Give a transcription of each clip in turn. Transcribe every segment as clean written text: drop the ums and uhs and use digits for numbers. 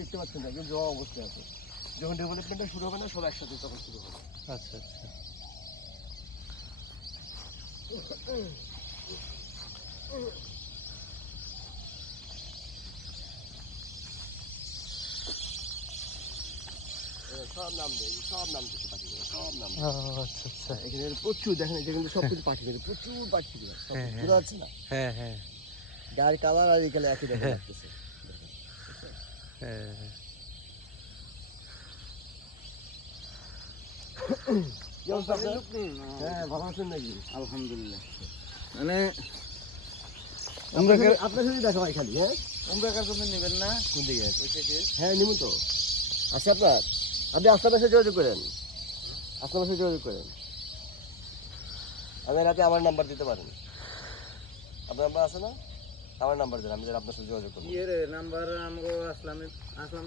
দেখতে পাচ্ছেন না, একদম জমা অবস্থায় আছে। যখন ডেভেলপমেন্টটা শুরু হবে না সব একসাথে তখন শুরু হবে। আচ্ছা আচ্ছা। সব নাম দেয়, সব নাম দিতে পাখি, সব নাম। আচ্ছা আচ্ছা। এখানে প্রচুর দেখেন, এটা কিন্তু সব কিছু পাখি, প্রচুর পাখি ঘুরে আছে না। হ্যাঁ হ্যাঁ। গায়ের কালার আর এখানে একই দেখা যাচ্ছে। হ্যাঁ। হ্যাঁ, ভালো আছেন নাকি? আলহামদুলিল্লাহ। মানে আপনার সাথে দেখা হয় খালি। হ্যাঁ, উমরাকার জন্য নেবেন না? কোন দিকে? ওই থেকে। হ্যাঁ, নিব তো। আচ্ছা, আপনি আস্তার যোগাযোগ করেন, আস্তার যোগাযোগ করেন। আমি রাতে আমার নাম্বার দিতে পারেন। আপনার নাম্বার আছে না? আমার নাম্বার দেন, আমি আপনার সাথে যোগাযোগ করবো। ইয়ে রে নাম্বার আমগো আসলাম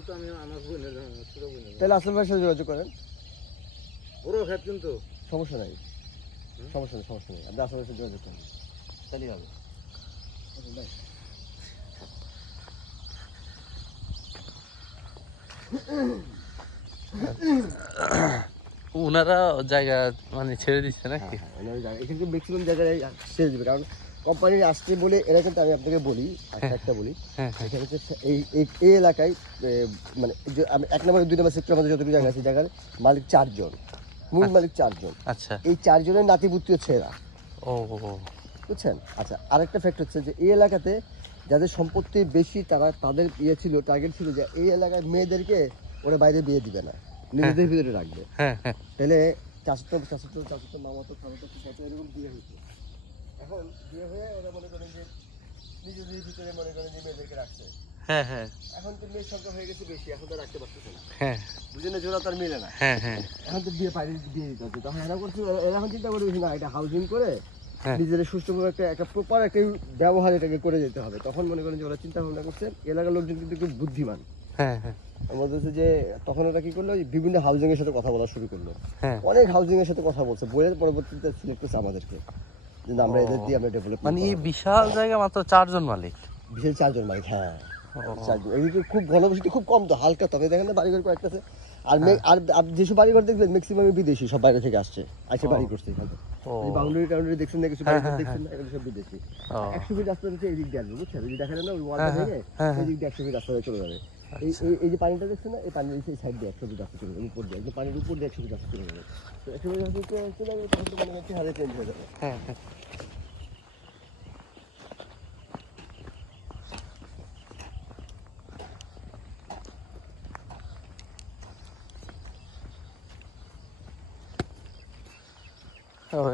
তো, আমি আমার বোনের ছোট বোনের। তাহলে আসলাম ভাইয়ের সাথে যোগাযোগ করেন। ওরও খেত কিন্তু সমস্যা নাই, সমস্যা নেই, সমস্যা নেই। আপনি আসলাম ভাইয়ের সাথে যোগাযোগ করেন, তাহলেই হবে। ওনারা জায়গা মানে ছেড়ে দিচ্ছে নাকি? এখানে ম্যাক্সিমাম জায়গায় ছেড়ে দেবে, কারণ কোম্পানি আসছে বলে এরা কিন্তু, আমি আপনাকে বলি একটা বলি, এখানে হচ্ছে এই এলাকায় মানে আমি 1 নম্বর 2 নম্বর সেক্টর আমাদের যতটুকু জায়গা আছে, জায়গার মালিক 4 জন, মূল মালিক 4 জন। আচ্ছা। এই 4 জনের নাতিপুতি হচ্ছে এরা। ও বুঝছেন? আচ্ছা, আরেকটা ফ্যাক্ট হচ্ছে যে এই এলাকাতে যাদের সম্পত্তি বেশি তাদের ছিল, টার্গেট ছিল যে এই এলাকার মেয়েদেরকে ওরা বাইরে বিয়ে দিবে না, নিজেদের ভিতরে রাখবে। তাহলে চাচাতো মামাতো খালাতো ফুফাতো এরকম বিয়ে হয়েছে। এখন বিয়ে হয়ে ওরা মনে করেন যে নিজেদের ভিতরে মনে করেন যে মেয়েদেরকে রাখছে। হ্যাঁ হ্যাঁ। এখন তো মেয়ের সংখ্যা হয়ে গেছে বেশি, এখন তো রাখতে পারতেছে না। হ্যাঁ, বুঝলেন, জোড়া তার মিলে না। হ্যাঁ হ্যাঁ। এখন তো বিয়ে বাইরে দিয়ে দিতে হচ্ছে। তখন এরা করছে, এরা এখন চিন্তা করবে না, এটা হাউজিং করে নিজের সুষ্ঠুভাবে একটা প্রপার একটা ব্যবহার এটাকে করে যেতে হবে। তখন মনে করেন যে ওরা চিন্তা ভাবনা করছে, এলাকার লোকজন কিন্তু খুব বুদ্ধিমান। হ্যাঁ হ্যাঁ। আমাদের হচ্ছে যে তখন ওরা কি করলো, বিভিন্ন হাউজিং এর সাথে কথা বলা শুরু করলো। অনেক হাউজিং এর সাথে কথা বলছে, বইয়ের পরবর্তীতে সিলেক্ট করছে আমাদেরকে, যে আমরা এদের দিয়ে আমরা ডেভেলপ। মানে এই বিশাল জায়গা মাত্র 4 জন মালিক? বিশাল 4 জন মালিক। হ্যাঁ, 4 জন। এদিকে খুব ঘনবসতি খুব কম, তো হালকা, তবে দেখেন না বাড়িঘর কয়েকটা আছে। আর যেসব বাড়িঘর দেখবেন ম্যাক্সিমাম বিদেশি, সব বাইরে থেকে আসছে বাড়ি করছে এখানে। এই বাউন্ডারি টাউন্ডারি দেখছেন না, কিছু বাড়িঘর দেখছেন না, এগুলো সব বিদেশি। 100 ফিট রাস্তা হচ্ছে এই দিক দিয়ে আসবে, বুঝছেন? এই দেখা যায় না, ওই ওয়ালটা ভেঙে এই দিক দিয়ে 100 ফিট রাস্তা চলে যাবে। এই যে পানিটা দেখছেন না, এই পানির এই সাইড দিয়ে 100 ফিট রাস্তা চলে যাবে, উপর দিয়ে একদম পানির উপর দিয়ে 100 ফিট রাস্তা চলে যাবে। তো 100 ফিট রাস্তা চলে যাবে, তখন তো মনে হচ্ছে হারে চেঞ্জ হয়ে যাবে। হ্যাঁ হ্যাঁ।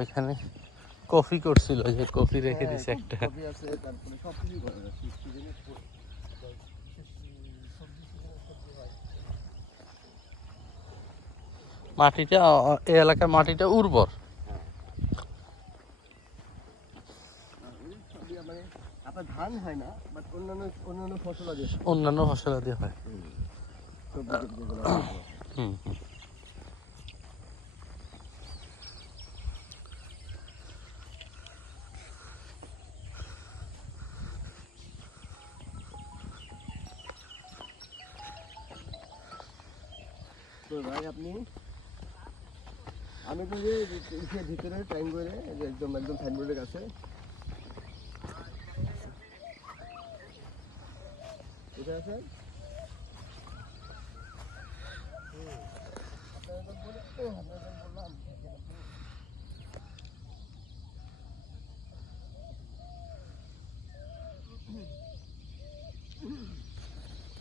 এখানে কফি করছিল, যে কফি রেখে দিছে একটা। কফি আছে, তারপরে সব কিছুই করা যাচ্ছে। মাটিটা, এই এলাকার মাটিটা উর্বর। আপনার ধান হয় না, বাট অন্যান্য ফসলাদি হয়। অন্যান্য ফসলাদি হয়। হুম হুম। তো ভাই আমি তো যে ভিতরে টাইম করে একদম সাইনবোর্ডের কাছে এটা আছে।